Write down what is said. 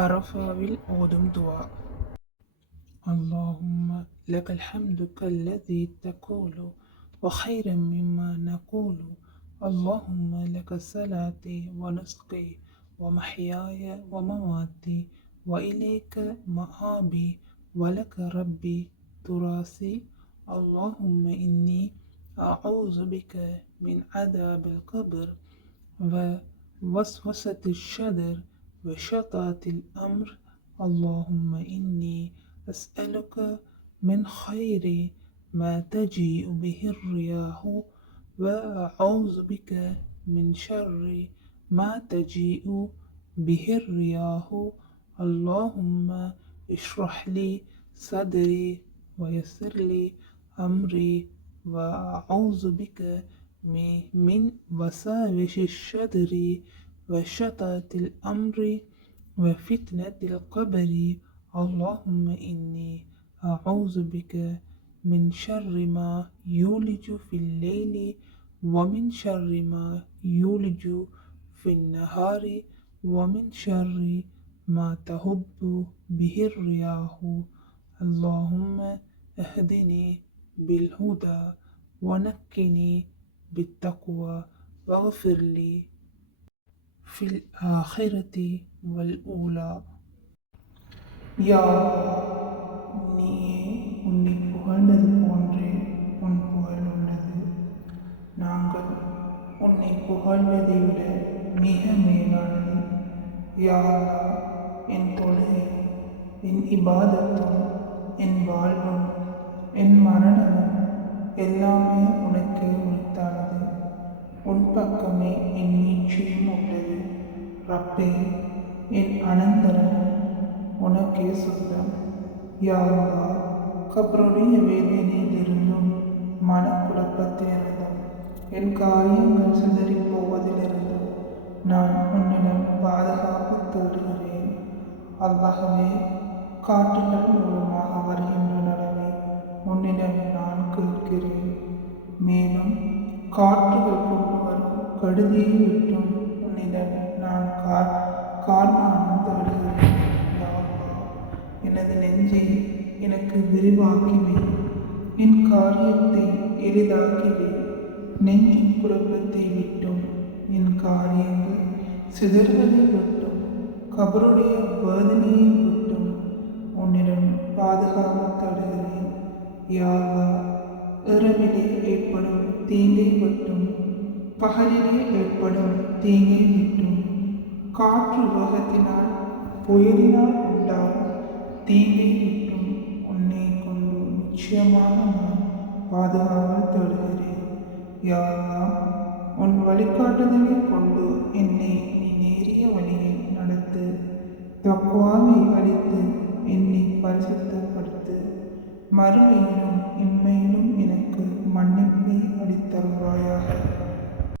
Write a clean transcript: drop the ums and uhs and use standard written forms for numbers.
அரஃபாவில் ஓதும் துவா. اللهم لك الحمد كالذي تقول وخيرا مما نقول. اللهم لك صلاتي ونسقي ومحياي ومماتي وإليك مآبي ولك ربي تراسي. اللهم إني أعوذ بك من عذاب القبر ووسوسة الشر وشطات الأمر. اللهم إني أسألك من خير ما تجيء به الرياح وأعوذ بك من شر ما تجيء به الرياح. اللهم اشرح لي صدري ويسر لي أمري وأعوذ بك من وساوس الشر وشتات الأمر وفتنة القبر. اللهم إني أعوذ بك من شر ما يولج في الليل ومن شر ما يولج في النهار ومن شر ما تهب به الرياح. اللهم اهدني بالهدى ونقني بالتقوى واغفر لي في الآخرة والأولى. யா அல்லாஹ், நீயே உன்னை புகழ்ந்தது போன்றே உன் புகழ் உள்ளது. நாங்கள் உன்னை புகழ்வதை விட மிக மேலானது. யா அல்லாஹ், என் தொழுகையும் என் இபாதத்தும் என் வாழ்வும் என் மரணமும் எல்லாமே உனக்கே உரித்தானது. உன் பக்கமே என் மீட்சியும் உள்ளது. ரப்பே, என் அனந்தரமும் உனக்கே சொந்தம். யா அல்லாஹ், கபருடைய வேதனையிலிருந்தும் மனக்குழப்பத்திலிருந்தும் என் காரியங்கள் சிதறிப் போவதிலிருந்தும் நான் உன்னிடம் பாதுகாப்பு தேடுகிறேன். அல்லாஹ்வே, காற்றுகள் மூலமாக வருகின்ற நலனை உன்னிடம் நான் கேட்கிறேன். மேலும் காற்றுகள் கொண்டு வரும் கடுதியை விட்டும் உன்னிடம் நான் காரணம் தேடுகிறேன். யா அல்லாஹ், எனது நெஞ்சை எனக்கு விரிவாக்கிவே, என் காரியத்தை எளிதாக்கிவே. நெஞ்சு குழப்பத்தை விட்டும் என் காரியங்கள் சிதறுவதை விட்டும் கபருடைய வேதனையை விட்டும் உன்னிடம் பாதுகாப்பு தேடுகிறேன். யா அல்லாஹ், இரவிலே ஏற்படும் தீங்கை விட்டும் பகலிலே ஏற்படும் தீங்கை விட்டும் காற்று வேகத்தினால் புயலினால் உண்டாகும் தீங்கை விட்டும் உன்னை கொண்டு நிச்சயமாக நான் பாதுகாவல் தேடுகிறேன். யா அல்லாஹ், உன் வழிகாட்டுதலை கொண்டு என்னை நீ நேரிய வழியில் நடத்து. தக்வாவை அளித்து என்னை பரிசுத்தப்படுத்து. மறுமையிலும் இம்மையிலும் எனக்கு மன்னிப்பை அளித்தருள்வாயாக.